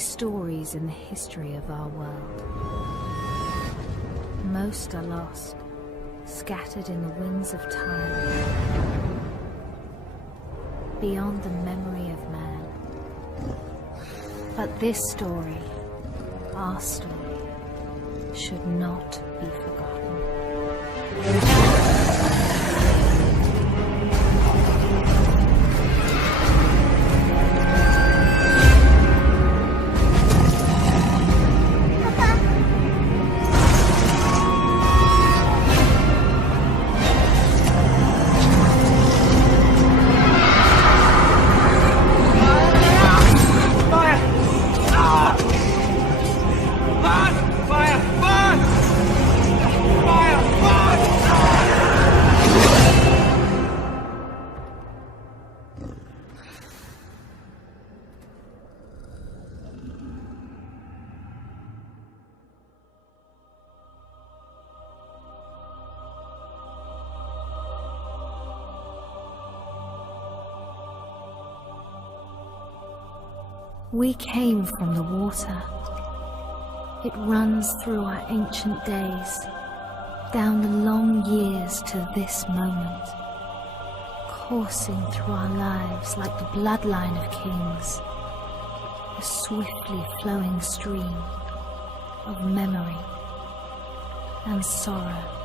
stories in the history of our world. Most are lost, scattered in the winds of time, beyond the memory of man. But this story, our story, should not be forgotten. We came from the water. It runs through our ancient days, down the long years to this moment, coursing through our lives like the bloodline of kings, a swiftly flowing stream of memory and sorrow.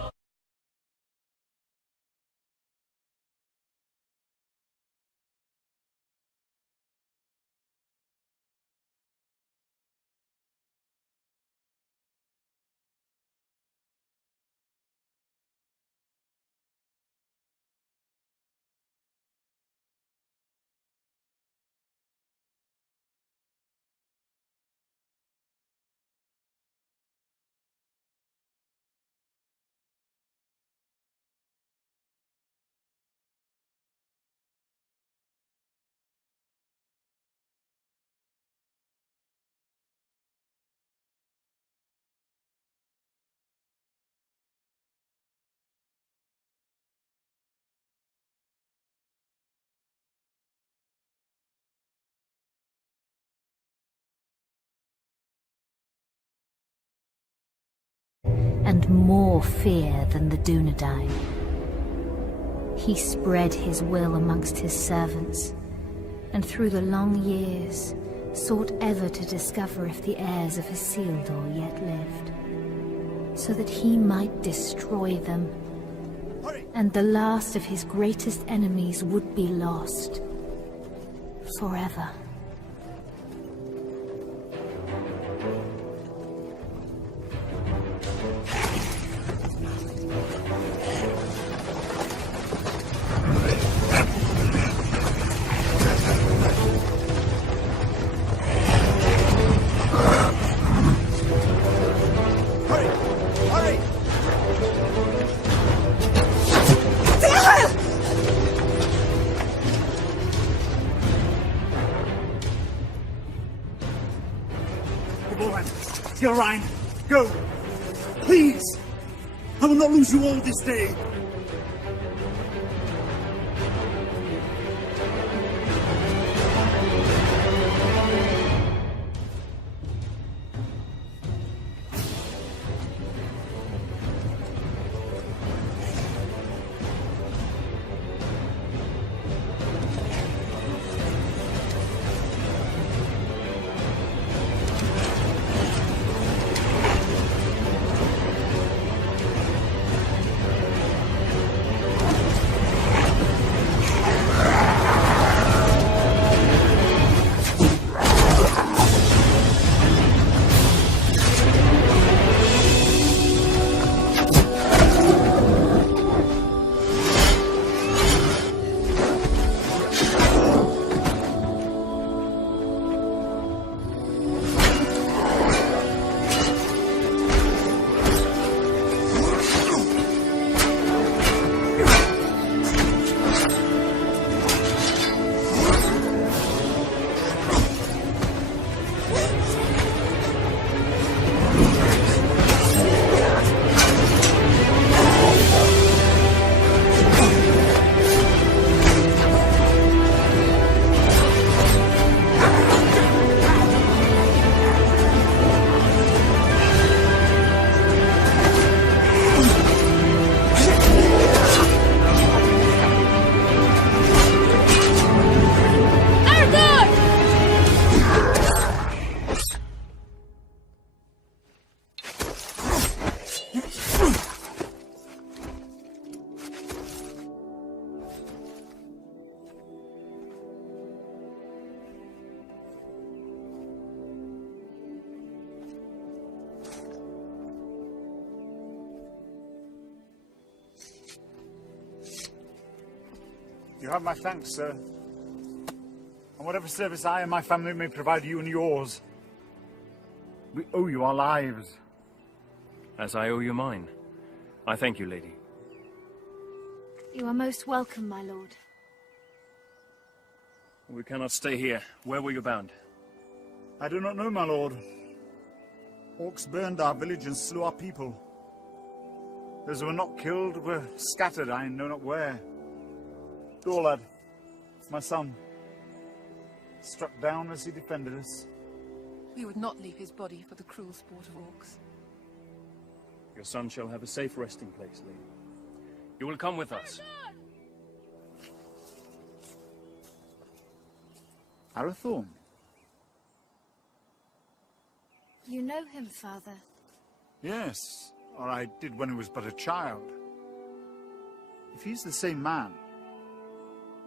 And more fear than the Dunedain. He spread his will amongst his servants, and through the long years sought ever to discover if the heirs of Isildur yet lived, so that he might destroy them, and the last of his greatest enemies would be lost forever. Ryan, go! Please! I will not lose you all this day! You have my thanks, sir. And whatever service I and my family may provide you and yours, we owe you our lives. As I owe you mine. I thank you, lady. You are most welcome, my lord. We cannot stay here. Where were you bound? I do not know, my lord. Orcs burned our village and slew our people. Those who were not killed were scattered, I know not where. Dorlad, my son, struck down as he defended us. We would not leave his body for the cruel sport of orcs. Your son shall have a safe resting place, lady. You will come with us. Arathorn? You know him, father? Yes, or I did when he was but a child. If he's the same man,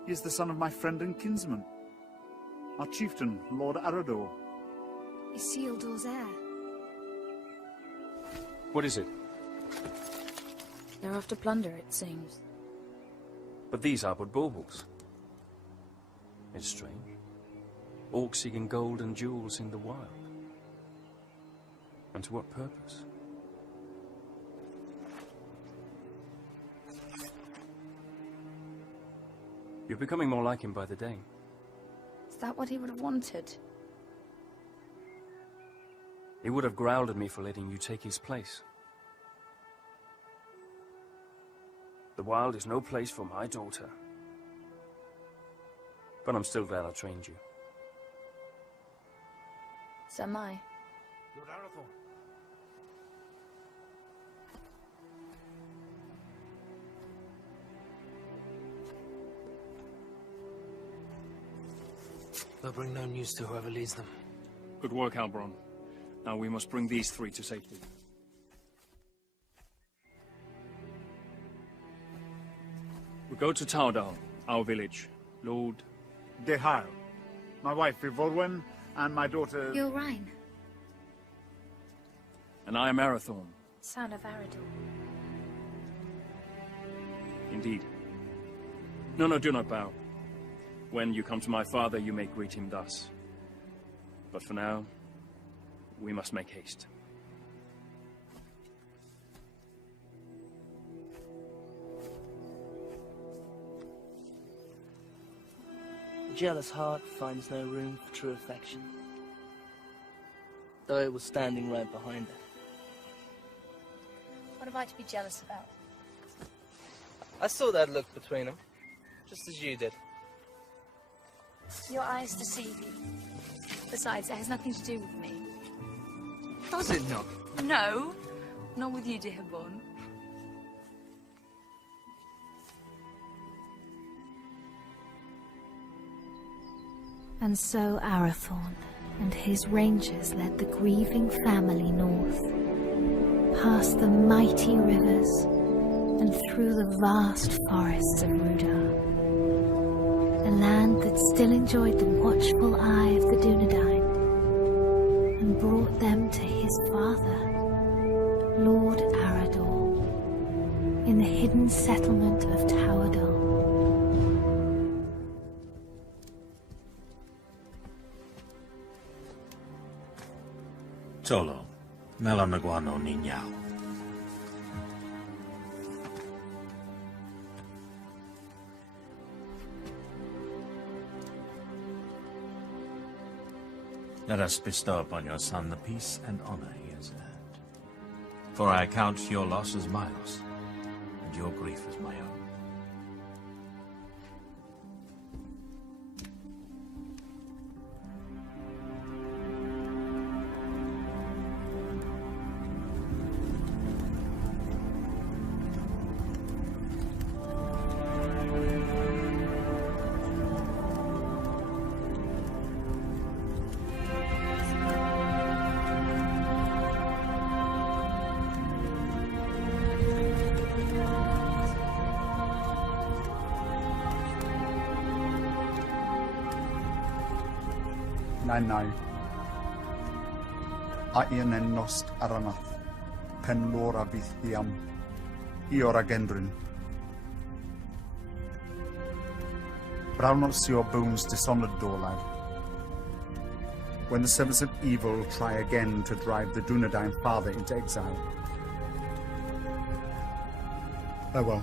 he is the son of my friend and kinsman, our chieftain, Lord Arador. Isildur's heir. What is it? They're after plunder, it seems. But these are but baubles. It's strange. Orcs seeking gold and jewels in the wild. And to what purpose? You're becoming more like him by the day. Is that what he would have wanted? He would have growled at me for letting you take his place. The wild is no place for my daughter. But I'm still glad I trained you. So am I. Lord Arathorn. They'll bring no news to whoever leads them. Good work, Halbron. Now we must bring these three to safety. We go to Taudal, our village. Lord... Dehal, my wife Ivolwen, and my daughter... Gilrain, And I am Arathorn. son of Arador. Indeed. No, do not bow. When you come to my father, you may greet him thus. But for now, we must make haste. A jealous heart finds no room for true affection, though it was standing right behind it. What have I to be jealous about? I saw that look between them, just as you did. Your eyes deceive you. Besides, it has nothing to do with me. Does it not? No, not with you, dear Boron. And so Arathorn and his rangers led the grieving family north, past the mighty rivers and through the vast forests of Rudar, a land that still enjoyed the watchful eye of the Dunedain, and brought them to his father, Lord Arador, in the hidden settlement of Taudal. Solo, Melanaguano Niñao. Let us bestow upon your son the peace and honor he has earned. For I count your loss as my loss, and your grief as my own. Nai. Aien en nost aranath, pen lora vithiam, iora gendrin. But I'll not see your bones dishonoured, door lad. When the servants of evil try again to drive the Dunedain father into exile. Farewell.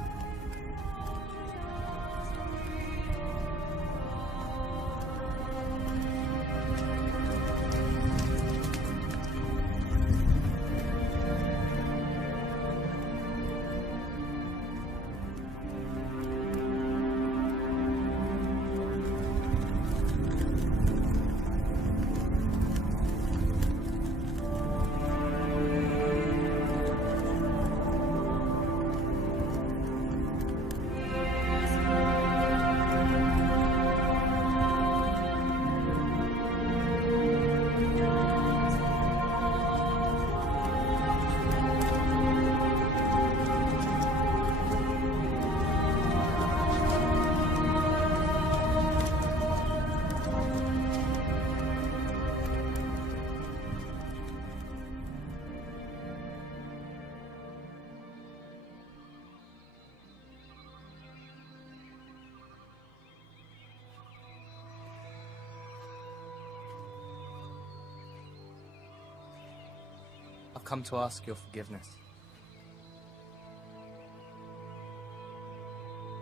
I've come to ask your forgiveness.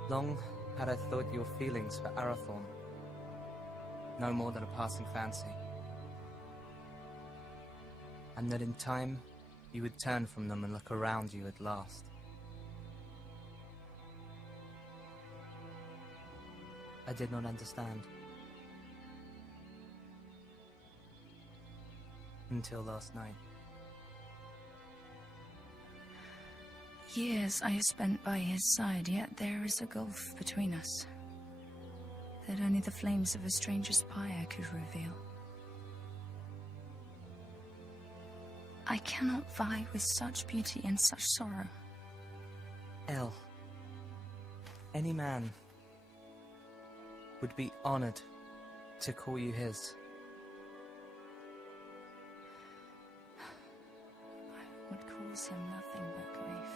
Long had I thought your feelings for Arathorn no more than a passing fancy, and that in time you would turn from them and look around you at last. I did not understand. Until last night. Years I have spent by his side, yet there is a gulf between us that only the flames of a stranger's pyre could reveal. I cannot vie with such beauty and such sorrow. El, any man would be honored to call you his. I would cause him nothing but grief.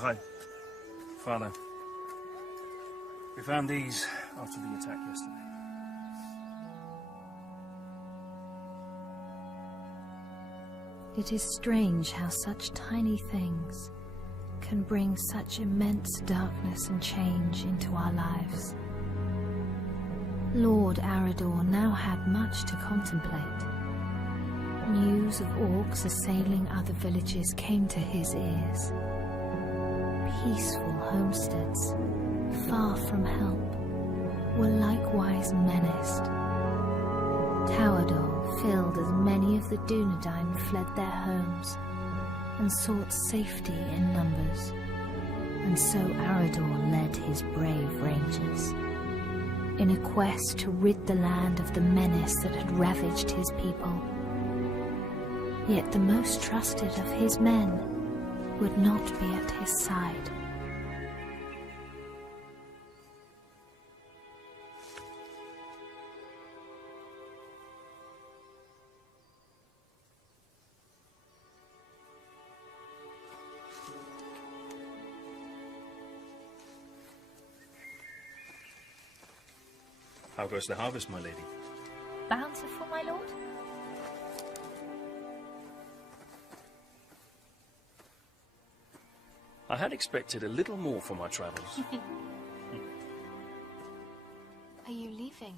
Hi, Father. We found these after the attack yesterday. It is strange how such tiny things can bring such immense darkness and change into our lives. Lord Arador now had much to contemplate. News of orcs assailing other villages came to his ears. Peaceful homesteads, far from help, were likewise menaced. Towerdor filled as many of the Dunedain fled their homes and sought safety in numbers, and so Arador led his brave rangers in a quest to rid the land of the menace that had ravaged his people. Yet the most trusted of his men would not be at his side. How goes the harvest, my lady? Bountiful, my lord? I had expected a little more for my travels. Are you leaving?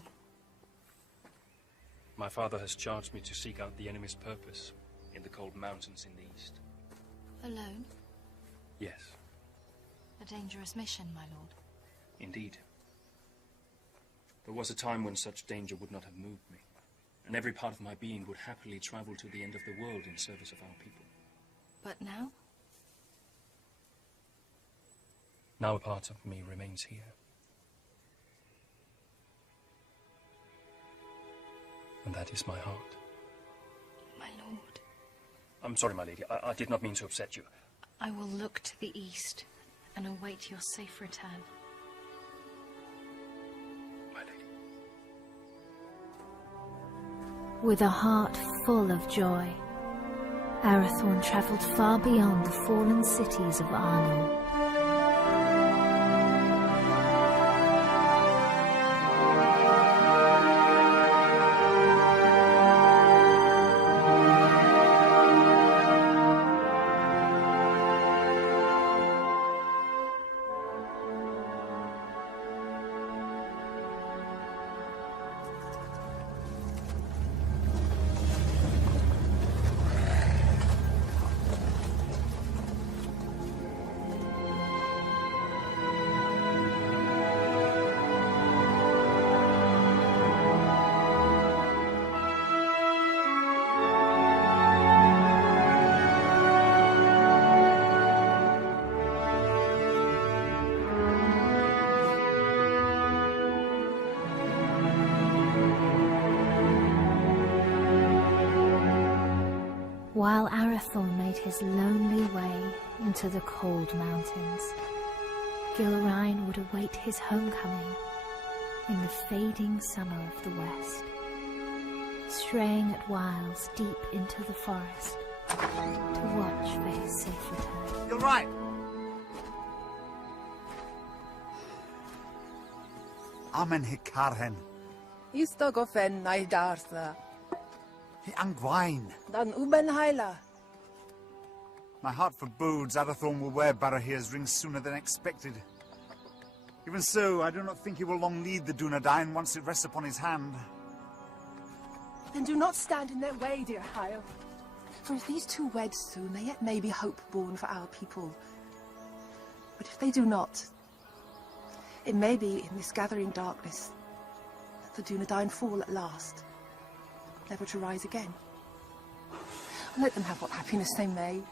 My father has charged me to seek out the enemy's purpose. in the cold mountains in the east. Alone? Yes, A dangerous mission, my lord. indeed. There was a time when such danger would not have moved me, and every part of my being would happily travel to the end of the world in service of our people. But now? Now a part of me remains here. And that is my heart. My lord. I'm sorry, my lady. I did not mean to upset you. I will look to the east and await your safe return. My lady. With a heart full of joy, Arathorn travelled far beyond the fallen cities of Arnor. While Arathorn made his lonely way into the cold mountains, Gilrain would await his homecoming in the fading summer of the west, straying at whiles deep into the forest to watch for his safe return. You're right. Amen hikarhen. Istogofen naidartha. Hi angwain. Dan uben haila. My heart forebodes Arathorn will wear Barahir's ring sooner than expected. Even so, I do not think he will long lead the Dunedain once it rests upon his hand. Then do not stand in their way, dear Hyle. For if these two wed soon, there yet may be hope born for our people. But if they do not, it may be in this gathering darkness that the Dunedain fall at last, never to rise again. Let them have what happiness they may.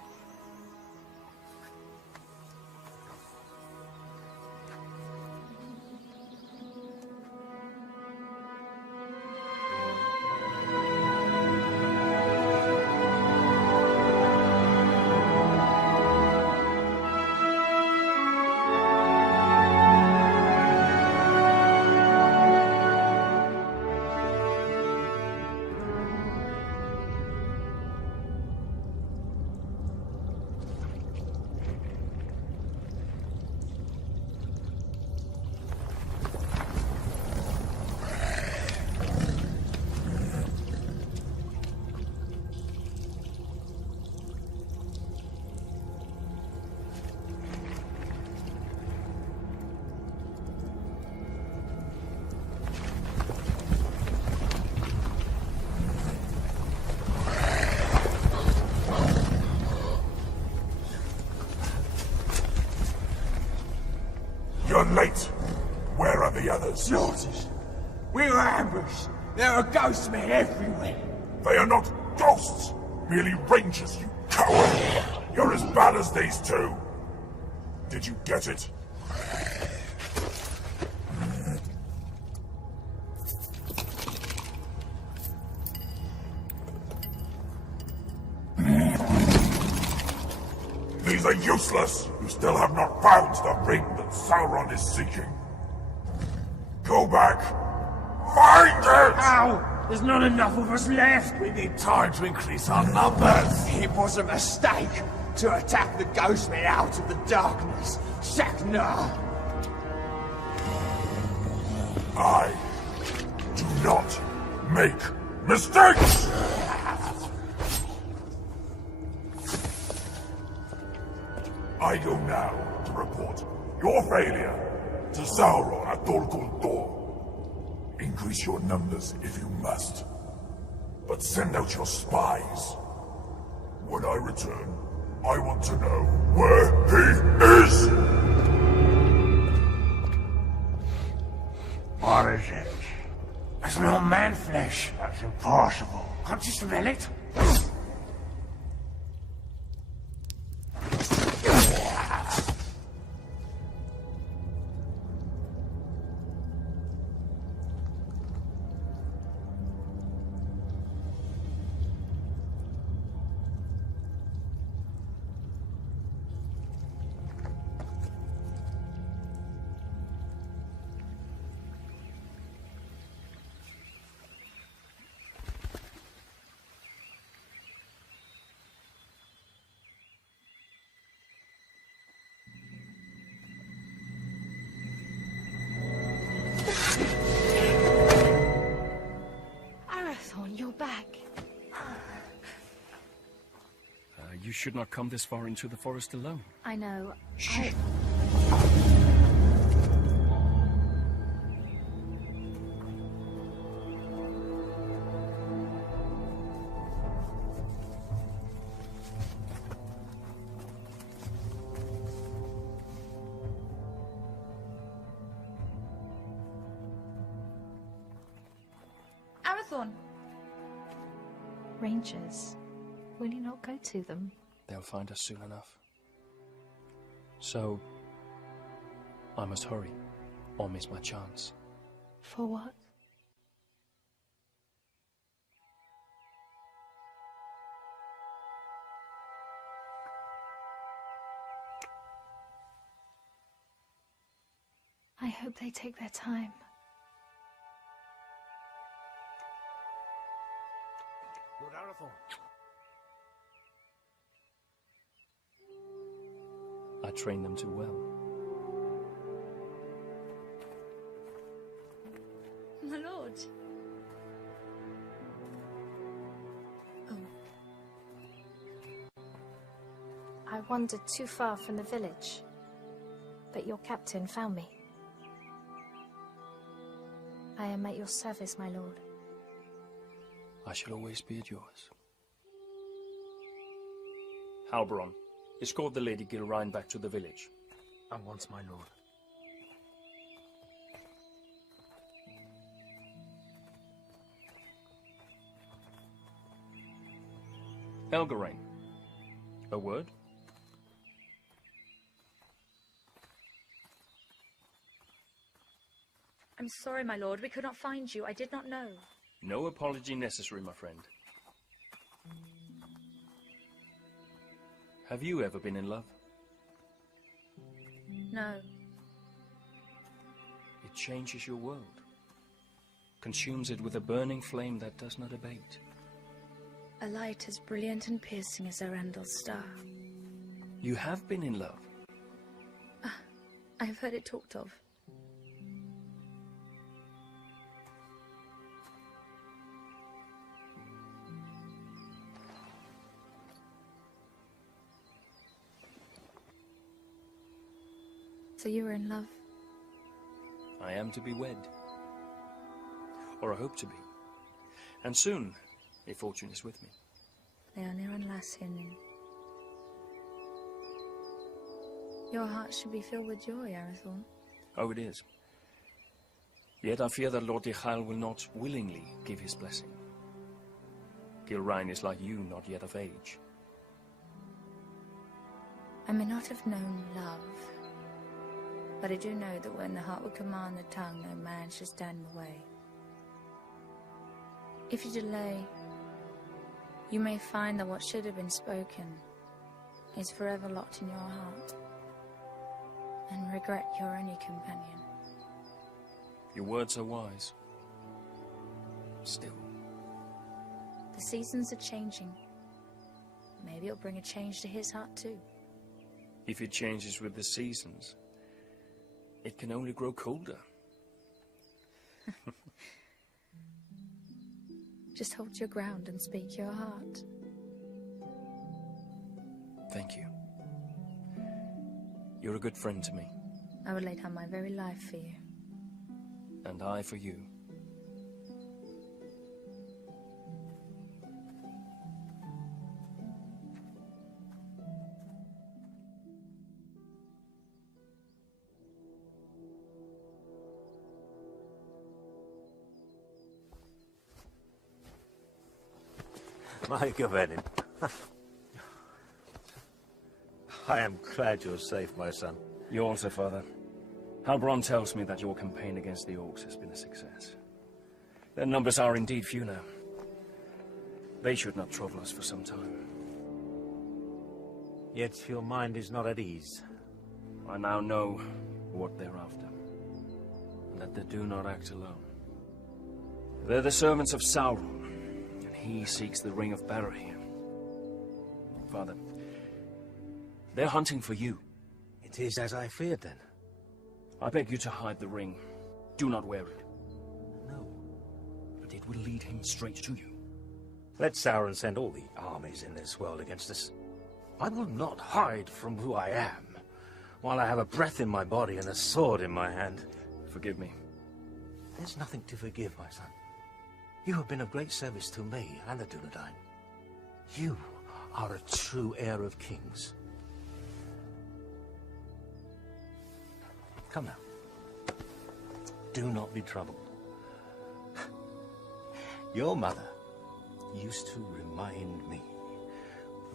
You're late. Where are the others? Slaughtered. We were ambushed. There are ghost men everywhere. They are not ghosts, merely rangers, you coward! You're as bad as these two! Did you get it? These are useless! You still have not found the ring that Sauron is seeking. Go back! Find it! Ow! There's not enough of us left! We need time to increase our numbers! It was a mistake to attack the ghost men out of the darkness. Shakna! I do not make mistakes! I go now to report your failure to Sauron at Dol Guldur. Increase your numbers if you must, but send out your spies. When I return, I want to know where he is! What is it? It's not man-flesh. That's impossible. Can't you smell it? You're back. You should not come this far into the forest alone. I know. Shh. Arathorn! Rangers. Will you not go to them? They'll find us soon enough. So, I must hurry, or miss my chance. For what? I hope they take their time. Lord Arathorn. I trained them too well. My lord. Oh. I wandered too far from the village, but your captain found me. I am at your service, my lord. I shall always be at yours. Halberon, escort the Lady Gilrine back to the village. At once, my lord. Elgarain, a word? I'm sorry, my lord. We could not find you. I did not know. No apology necessary, my friend. Have you ever been in love? No. It changes your world, consumes it with a burning flame that does not abate. A light as brilliant and piercing as Arundel's star. You have been in love. I have heard it talked of. So you were in love? I am to be wed. Or I hope to be. And soon, if fortune is with me. Leonir and Lassien. Your heart should be filled with joy, Arathorn. Oh, it is. Yet I fear that Lord Dichal will not willingly give his blessing. Gilrine is like you, not yet of age. I may not have known love, but I do know that when the heart would command the tongue, no man should stand in the way. If you delay, you may find that what should have been spoken is forever locked in your heart, and regret your only companion. Your words are wise. Still. The seasons are changing. Maybe it'll bring a change to his heart too. If it changes with the seasons, it can only grow colder. Just hold your ground and speak your heart. Thank you. You're a good friend to me. I would lay down my very life for you. And I for you. My Gavenin. I am glad you're safe, my son. You also, Father. Halbron tells me that your campaign against the orcs has been a success. Their numbers are indeed few now. They should not trouble us for some time. Yet your mind is not at ease. I now know what they're after, and that they do not act alone. They're the servants of Sauron, and he seeks the Ring of Barahir. Father, they're hunting for you. It is as I feared, then. I beg you to hide the ring. Do not wear it. No. But it will lead him straight to you. Let Sauron send all the armies in this world against us. I will not hide from who I am, while I have a breath in my body and a sword in my hand. Forgive me. There's nothing to forgive, my son. You have been of great service to me and the Dunedain. You are a true heir of kings. Come now. Do not be troubled. Your mother used to remind me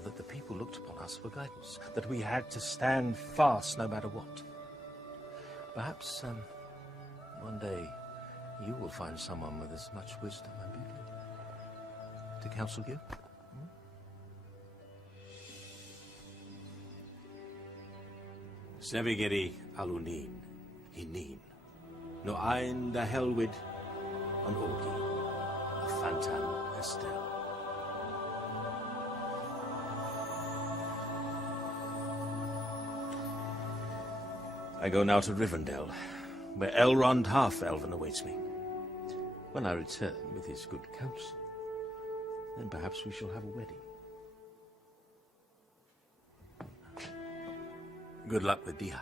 that the people looked upon us for guidance, that we had to stand fast no matter what. Perhaps one day you will find someone with as much wisdom and beauty to counsel you. Sevigeri alunin, hinin, no ein da helwid, an orgi, a phantom estel. I go now to Rivendell, where Elrond Half-Elven awaits me. When I return with his good counsel, then perhaps we shall have a wedding. Good luck with Diha.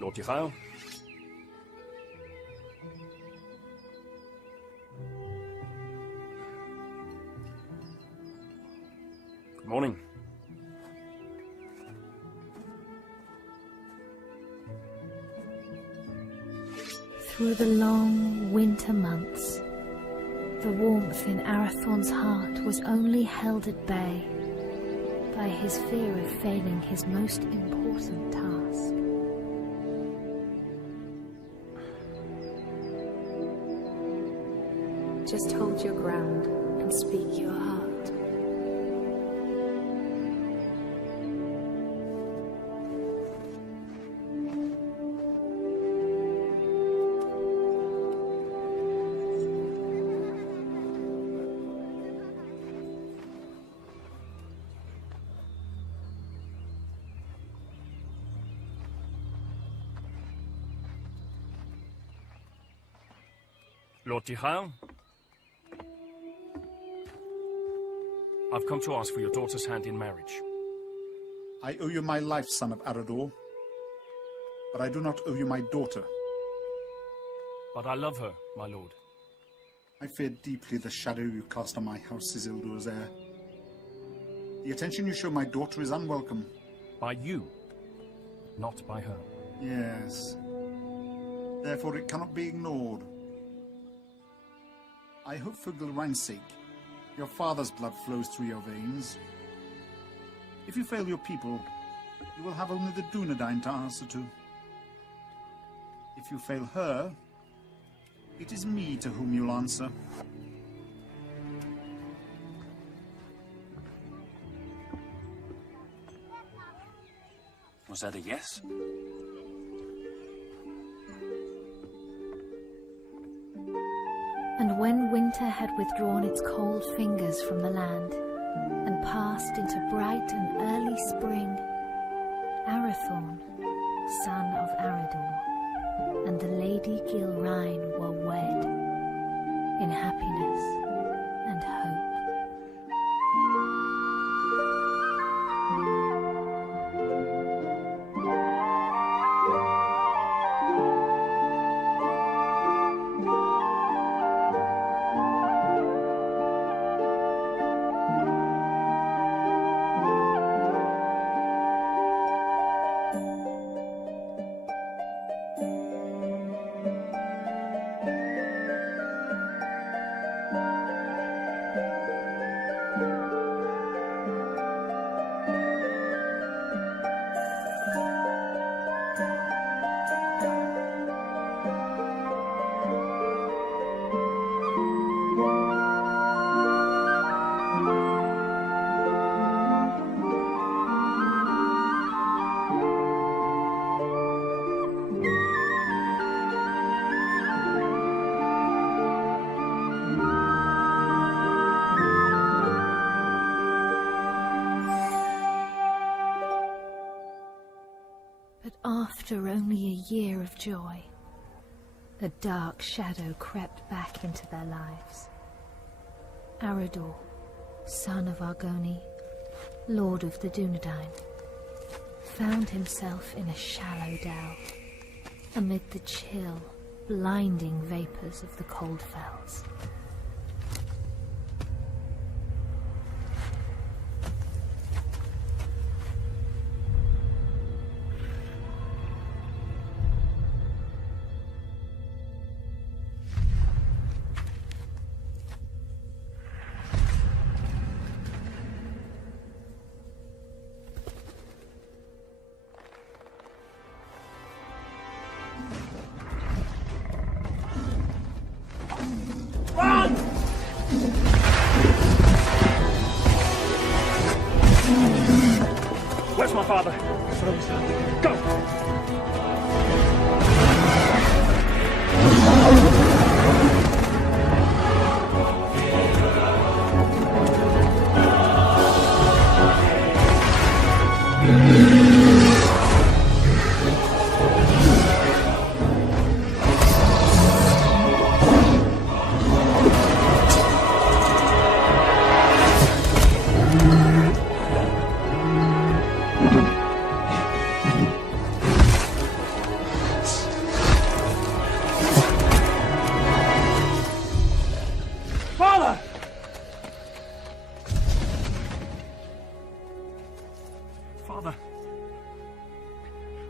Lord Yvail? Good morning. Through the long winter months, the warmth in Arathorn's heart was only held at bay by his fear of failing his most important task. Just hold your ground and speak your heart. Lord Yvail? I've come to ask for your daughter's hand in marriage. I owe you my life, son of Arador. But I do not owe you my daughter. But I love her, my lord. I fear deeply the shadow you cast on my house, Isildur's heir. The attention you show my daughter is unwelcome. By you, not by her. Yes. Therefore it cannot be ignored. I hope for Gilrain's sake, your father's blood flows through your veins. If you fail your people, you will have only the Dunedain to answer to. If you fail her, it is me to whom you'll answer. Was that a yes? And when winter had withdrawn its cold fingers from the land and passed into bright and early spring, Arathorn, son of Arador, and the Lady Gilrain were wed in happiness and hope. After only a year of joy, a dark shadow crept back into their lives. Arador, son of Argoni, lord of the Dunedain, found himself in a shallow dell, amid the chill, blinding vapors of the cold fells. Where's my father? Go!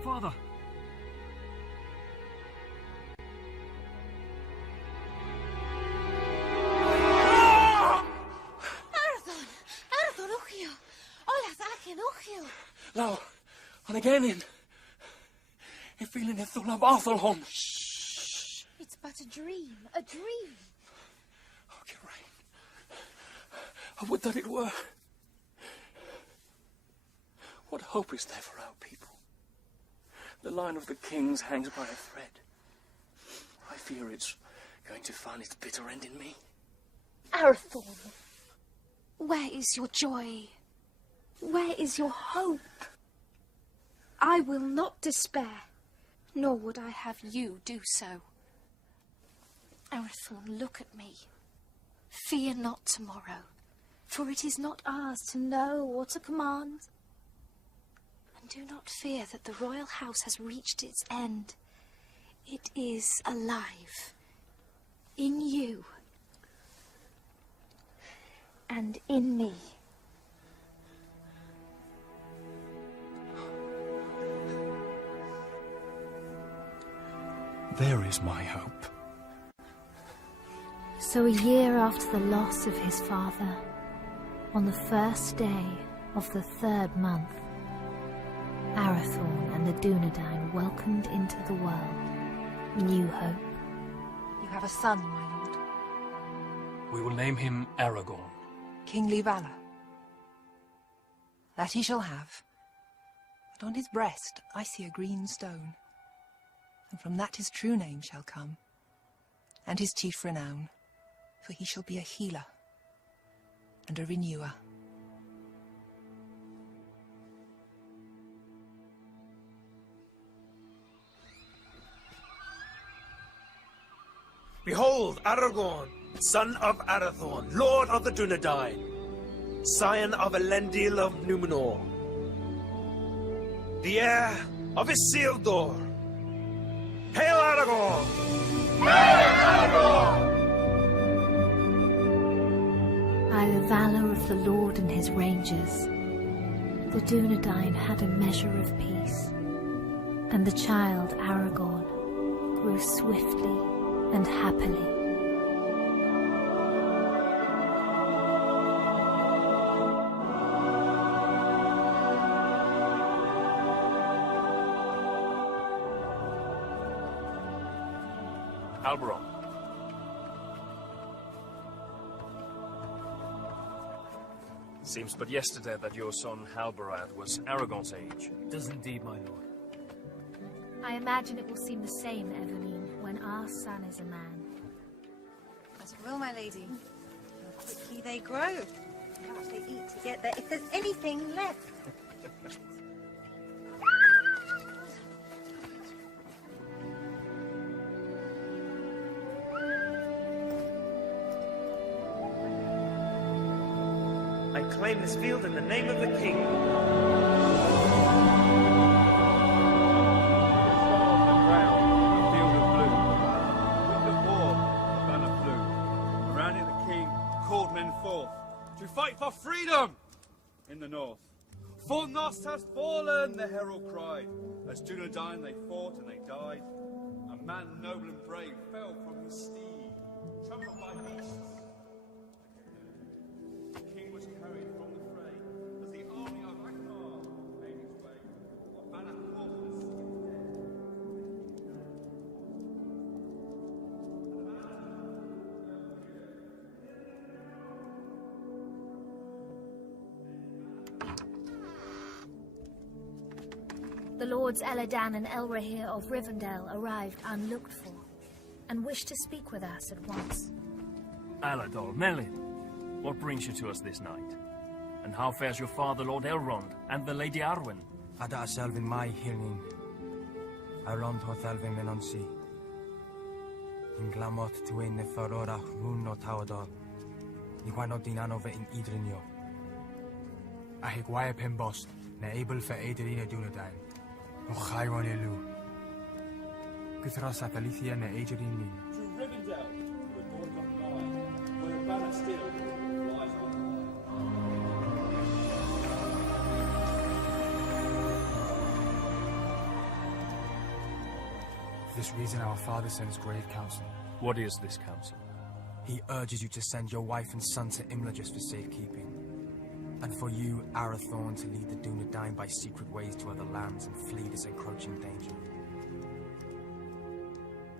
Father! Arathon, Uchio! Olas Akin, Uchio! Now, and again in feeling it through Arthurholm. Shh! It's but a dream, a dream. Oh, Geraint. I would that it were. What hope is there for our people? The line of the kings hangs by a thread. I fear it's going to find its bitter end in me. Arathon, where is your joy? Where is your hope? I will not despair, nor would I have you do so. Arathon, look at me. Fear not tomorrow, for it is not ours to know or to command. And do not fear that the royal house has reached its end. It is alive. In you. And in me. There is my hope. So a year after the loss of his father, on the first day of the 3rd month, Arathorn and the Dunedain welcomed into the world new hope. You have a son, my lord. We will name him Aragorn. Kingly valor. That he shall have. But on his breast I see a green stone. And from that his true name shall come, and his chief renown, for he shall be a healer and a renewer. Behold, Aragorn, son of Arathorn, lord of the Dunedain, scion of Elendil of Numenor, the heir of Isildur. Hail Aragorn! Hail Aragorn! By the valour of the Lord and his rangers, the Dunedain had a measure of peace, and the child Aragorn grew swiftly and happily. Halberon. Seems but yesterday that your son Halberad was Aragorn's age. It does indeed, my lord. I imagine it will seem the same, Evelyn, when our son is a man. As it will, my lady. How quickly they grow. How much they eat to get there, if there's anything left. claim this field in the name of the king. To fight for freedom in the north. For Nos has fallen, the herald cried. As Dunedain they fought and they died. A man noble and brave fell from his steed, trampled by beasts. The king was carried from the fray as the army of Akbar made its way. While Banner fought for the sea of death. The Lords Eladan and Elrahir of Rivendell arrived unlooked for, and wished to speak with us at once. Alador, Melin, what brings you to us this night? And how fares your father, Lord Elrond, and the Lady Arwen? Ada Selvin mai hilnin. Elrond ho Thelvin menonsi. In glamot tuin ne farorach rún no tawador. Ni gwano dinano ve in idrinio. Ahig waia pimbost, na able fe Aederina Dunedain. No chairon elu. Gythros at Alithia na Aederin lin. To Rivendell, the Boron of Hope, where the banner still flies on For this reason our father sends grave counsel. What is this counsel? He urges you to send your wife and son to Imlajus for safekeeping. And for you, Arathorn, to lead the Dunedain by secret ways to other lands and flee this encroaching danger.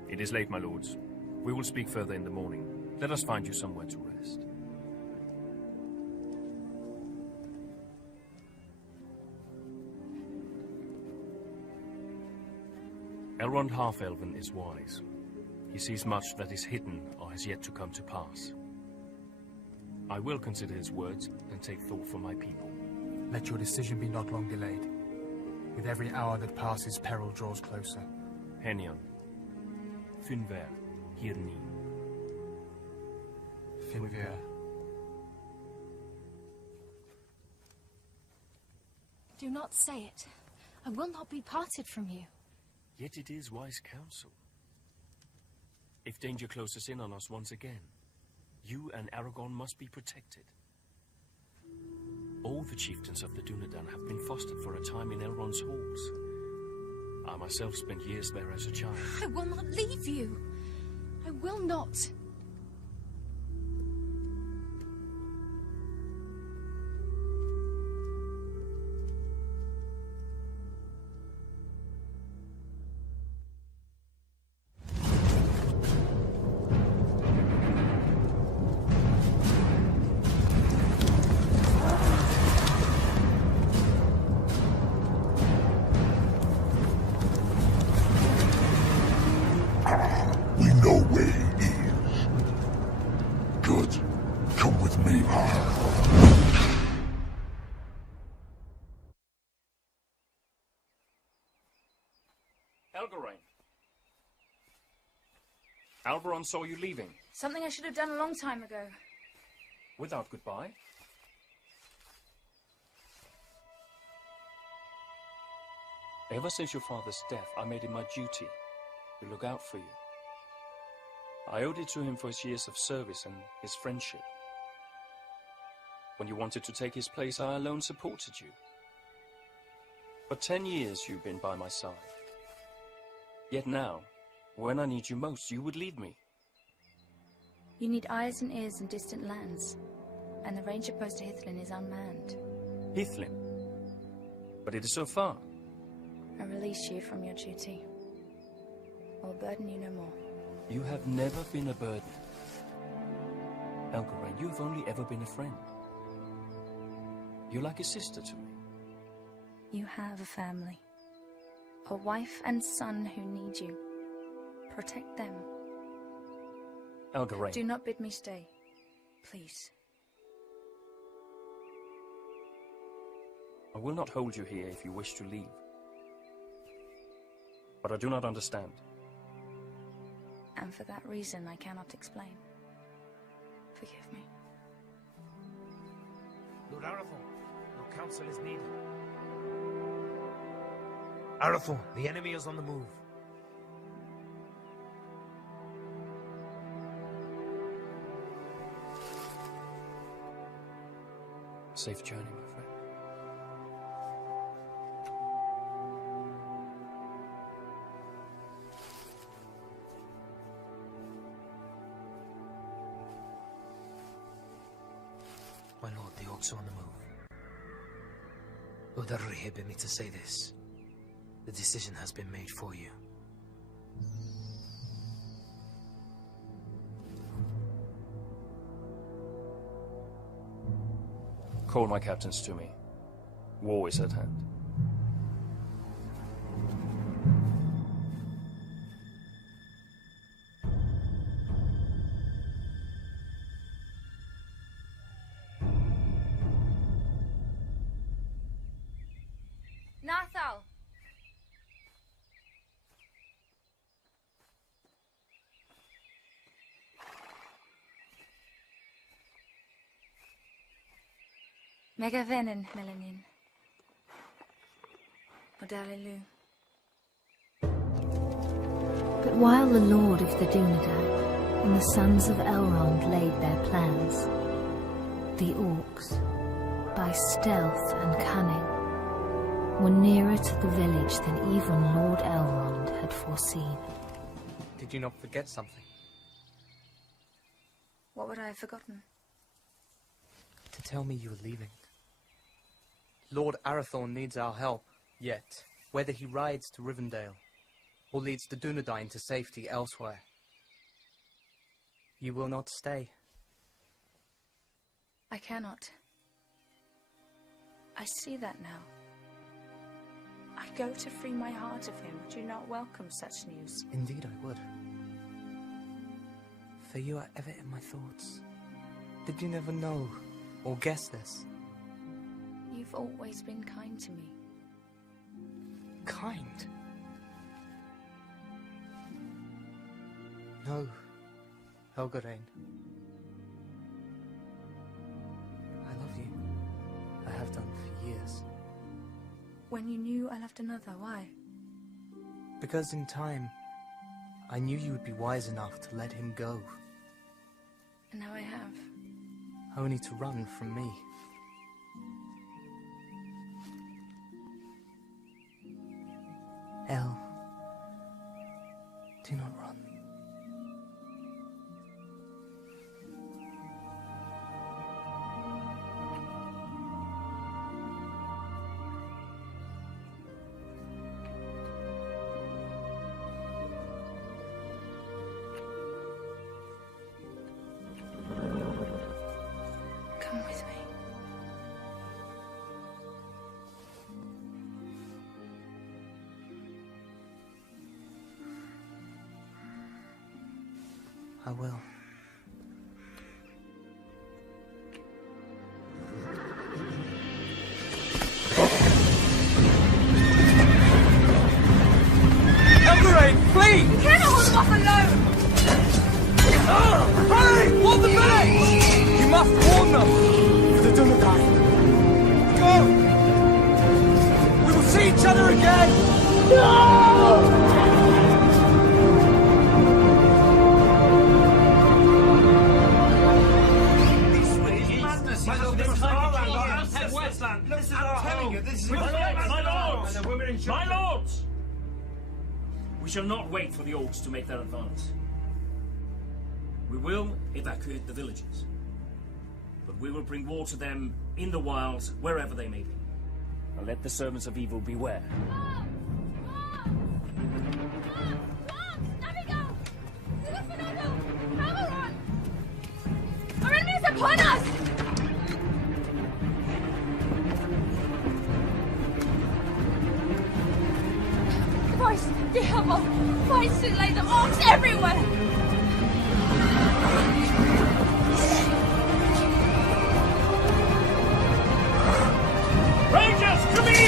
It is late, my lords. We will speak further in the morning. Let us find you somewhere to rest. Elrond Half-Elven is wise. He sees much that is hidden or has yet to come to pass. I will consider his words and take thought for my people. Let your decision be not long delayed. With every hour that passes, peril draws closer. Henion. Finver. Hirni. Finver. Do not say it. I will not be parted from you. Yet it is wise counsel. If danger closes in on us once again, you and Aragorn must be protected. All the chieftains of the Dunedain have been fostered for a time in Elrond's halls. I myself spent years there as a child. I will not leave you. I will not. Alberon saw you leaving. Something I should have done a long time ago. Without goodbye? Ever since your father's death, I made it my duty to look out for you. I owed it to him for his years of service and his friendship. When you wanted to take his place, I alone supported you. For 10 years you've been by my side. Yet now, when I need you most, you would leave me. You need eyes and ears in distant lands, and the ranger post to Hithlin is unmanned. Hithlin? But it is so far. I release you from your duty. I will burden you no more. You have never been a burden. Elgarain, you have only ever been a friend. You're like a sister to me. You have a family. A wife and son who need you. Protect them. Elgarain. Do not bid me stay. Please. I will not hold you here if you wish to leave. But I do not understand. And for that reason, I cannot explain. Forgive me. Your Lord Arathorn, your counsel is needed. Arathorn, the enemy is on the move. Safe journey, my friend. My lord, the orcs are on the move. Lord Arri bid me to say this. The decision has been made for you. Call my captains to me. War is at hand. Nathal! Mega vennen, Melanin. Odalilu. But while the Lord of the Dunedain and the sons of Elrond laid their plans, the orcs, by stealth and cunning, were nearer to the village than even Lord Elrond had foreseen. Did you not forget something? What would I have forgotten? To tell me you were leaving. Lord Arathorn needs our help, yet, whether he rides to Rivendell or leads the Dunedain to safety elsewhere, you will not stay. I cannot. I see that now. I go to free my heart of him. Would you not welcome such news? Indeed I would. For you are ever in my thoughts. Did you never know or guess this? You've always been kind to me. Kind? No, Helgarain. I love you. I have done for years. When you knew I loved another, why? Because in time, I knew you would be wise enough to let him go. And now I have. Only to run from me. El, do not run. Come with me. I will. Helgarain, flee! You cannot hold them off alone! Hurry! Warn the village! You must warn them! For the Dunedain. Go! We will see each other again! No! My lords! We shall not wait for the orcs to make their advance. We will evacuate the villages. But we will bring war to them in the wilds, wherever they may be. And let the servants of evil beware. Our enemy is upon us! Voice, the Humble! Voice to lay the orcs everywhere! Rangers, to me!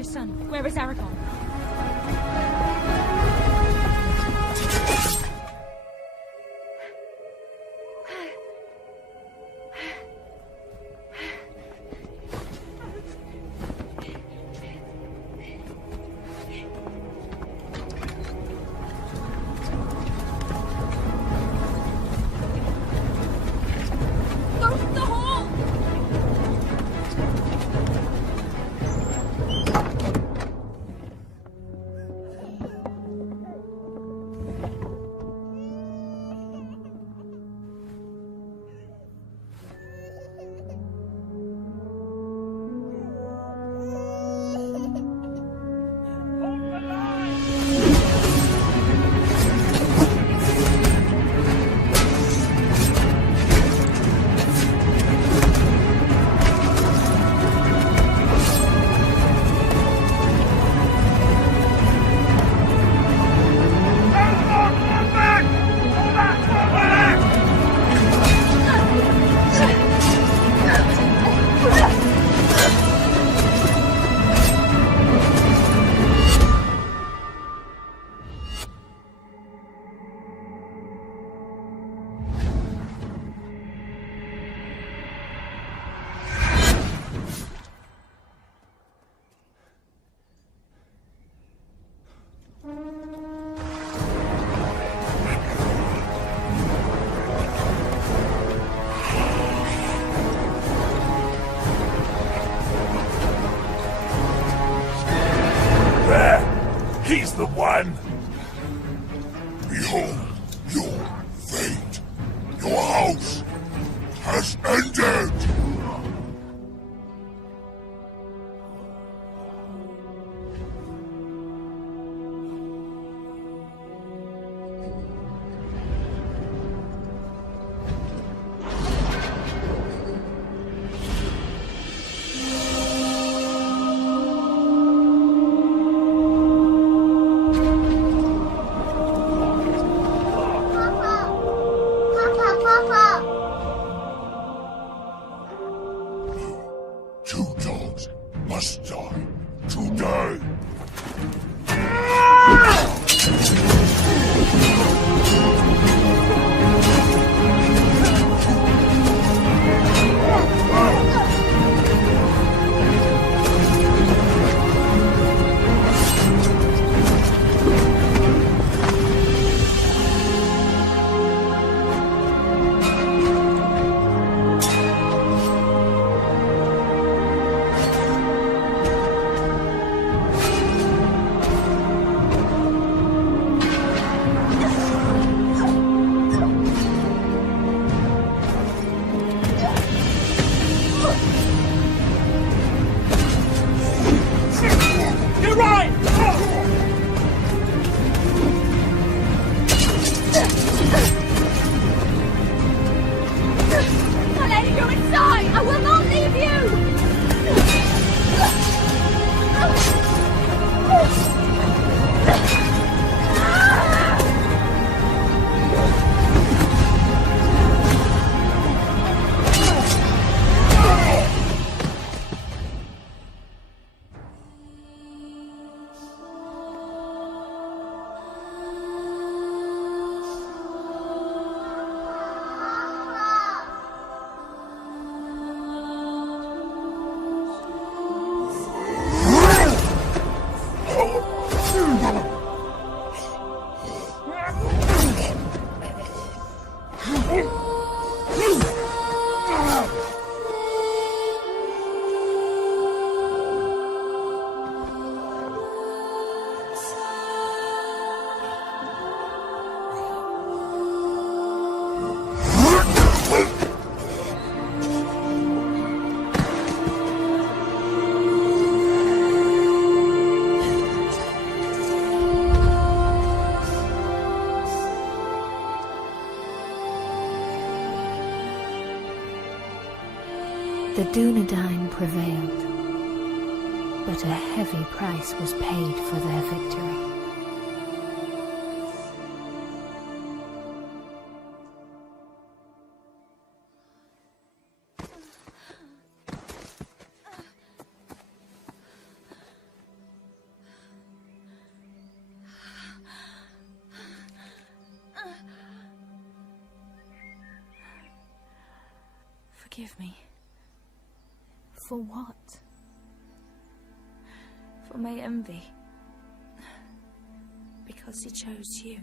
is your son? Where is Aragon? He's the one! Behold your fate! Your house has ended! The Dunedain prevailed, but a heavy price was paid for their victory. Forgive me. For what? For my envy. Because he chose you.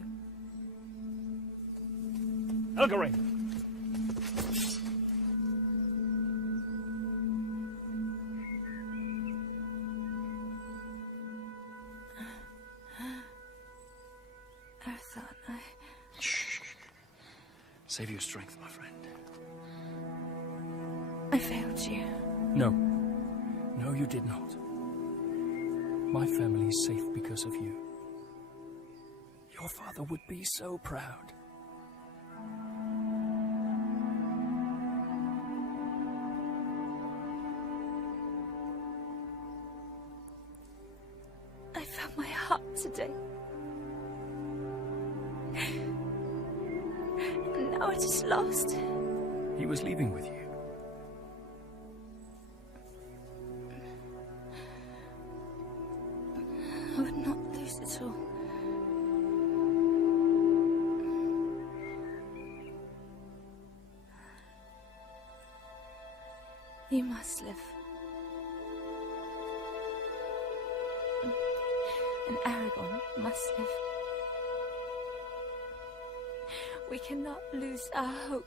Elgarin! Arathorn, Shh. Save your strength, my friend. I failed you. No. No, you did not. My family is safe because of you. Your father would be so proud. I found my heart today. And now it is lost. He was leaving with you. I would not lose it all. You must live. And Aragorn must live. We cannot lose our hope.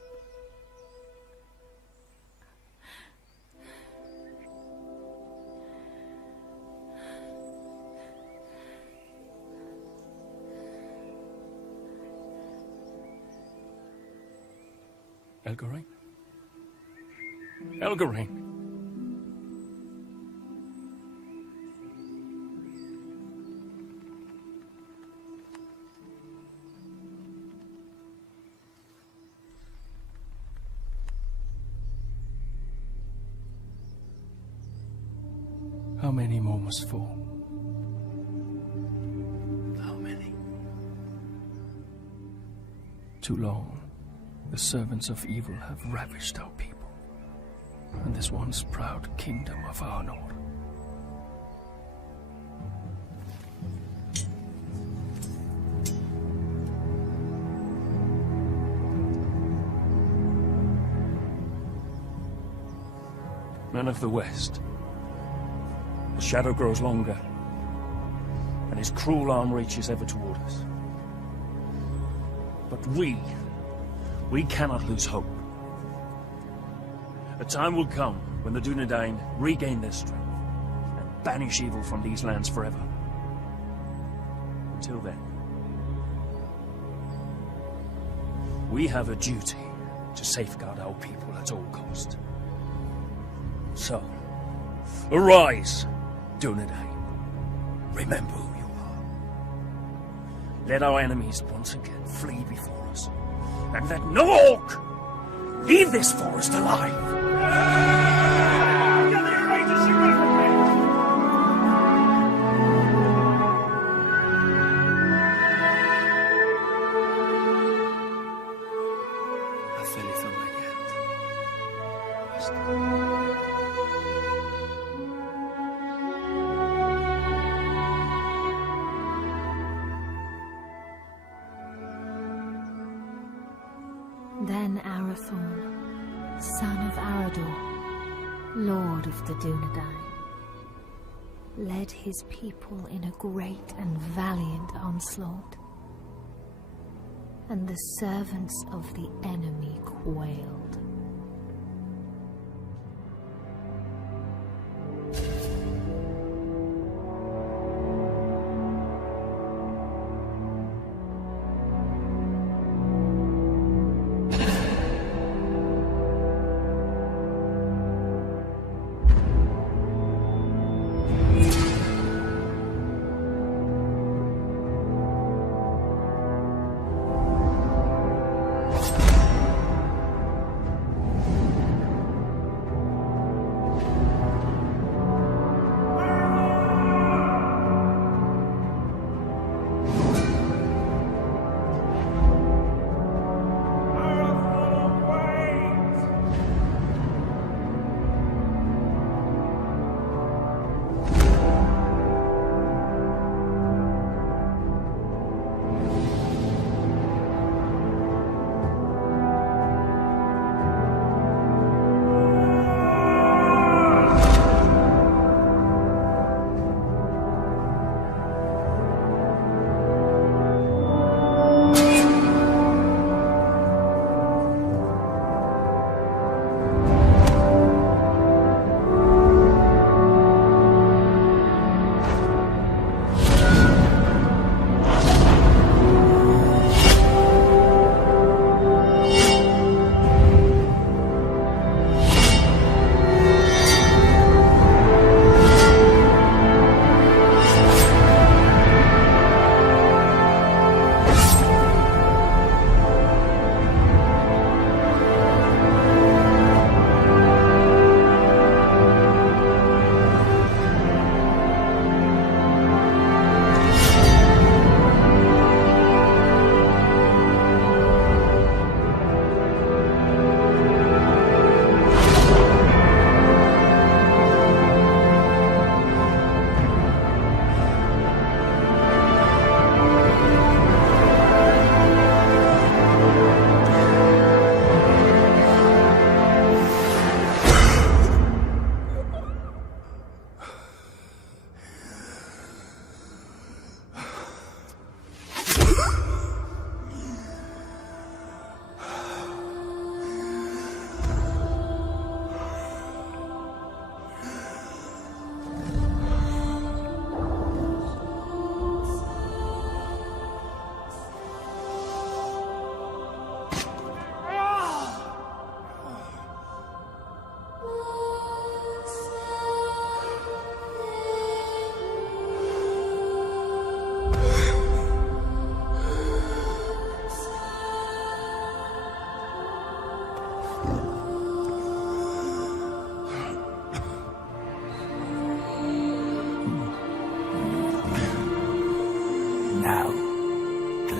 Elgarin? Elgarin! How many more must fall? How many? Too long. The servants of evil have ravished our people, and this once proud kingdom of our Lord. Men of the West, the shadow grows longer, and his cruel arm reaches ever toward us. But we cannot lose hope. A time will come when the Dunedain regain their strength and banish evil from these lands forever. Until then, we have a duty to safeguard our people at all cost. So, arise, Dunedain. Remember who you are. Let our enemies once again flee before us, and let no orc leave this forest alive. Then Arathorn, son of Arador, lord of the Dunedain, led his people in a great and valiant onslaught, and the servants of the enemy quailed.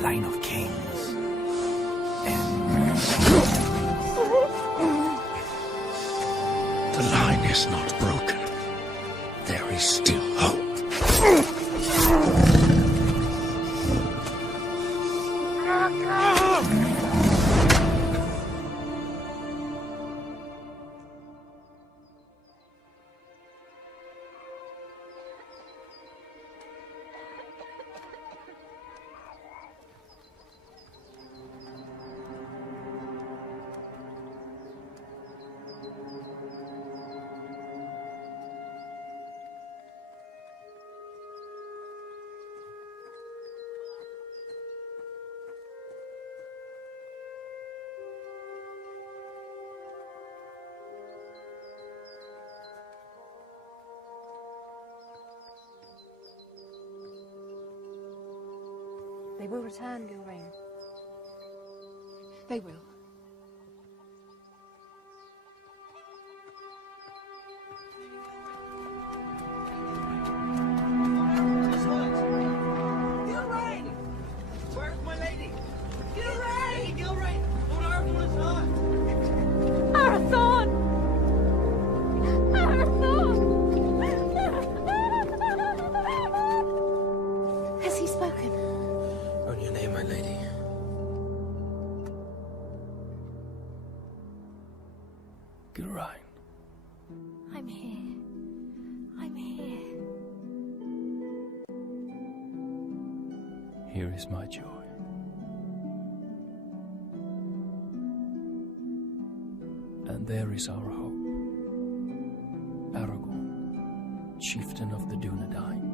line of kings. The line is not broken. There is still hope. They will return, Gilrain. They will. Gilrain! Where's my lady? Gilrain! Gilrain! Lord Arathorn is hurt! Arathorn! Arathorn! Has he spoken? On your name, my lady. Gilrain. I'm here. I'm here. Here is my joy. And there is our hope. Aragorn, chieftain of the Dunedain.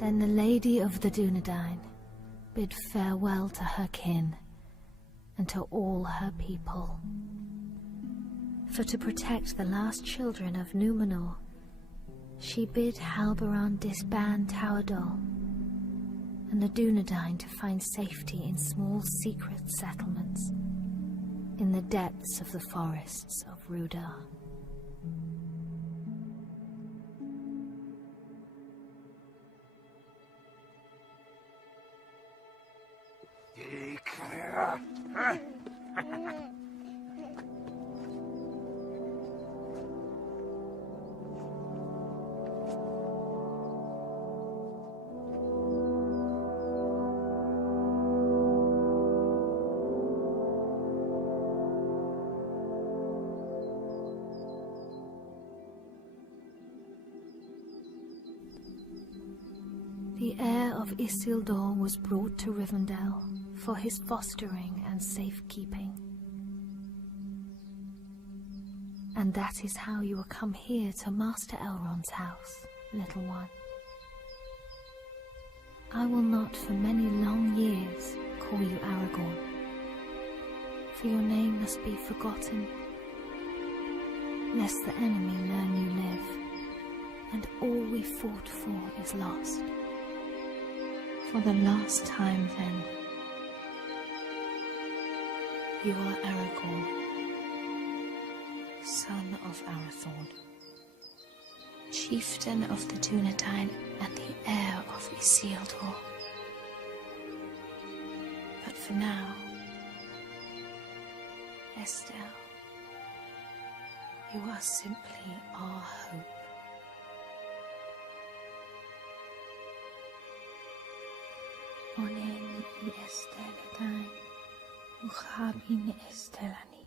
Then the Lady of the Dunedain bid farewell to her kin and to all her people. For to protect the last children of Númenor, she bid Halbarand disband Tawadol and the Dunedain to find safety in small secret settlements in the depths of the forests of Rudar. The heir of Isildur was brought to Rivendell for his fostering and safekeeping. And that is how you will come here to Master Elrond's house, little one. I will not for many long years call you Aragorn, for your name must be forgotten, lest the enemy learn you live, and all we fought for is lost. For the last time, then, you are Aragorn, son of Arathorn, chieftain of the Dunedain and the heir of Isildur. But for now, Estelle, you are simply our hope. Onen i Estelle dain, uchabin Estelle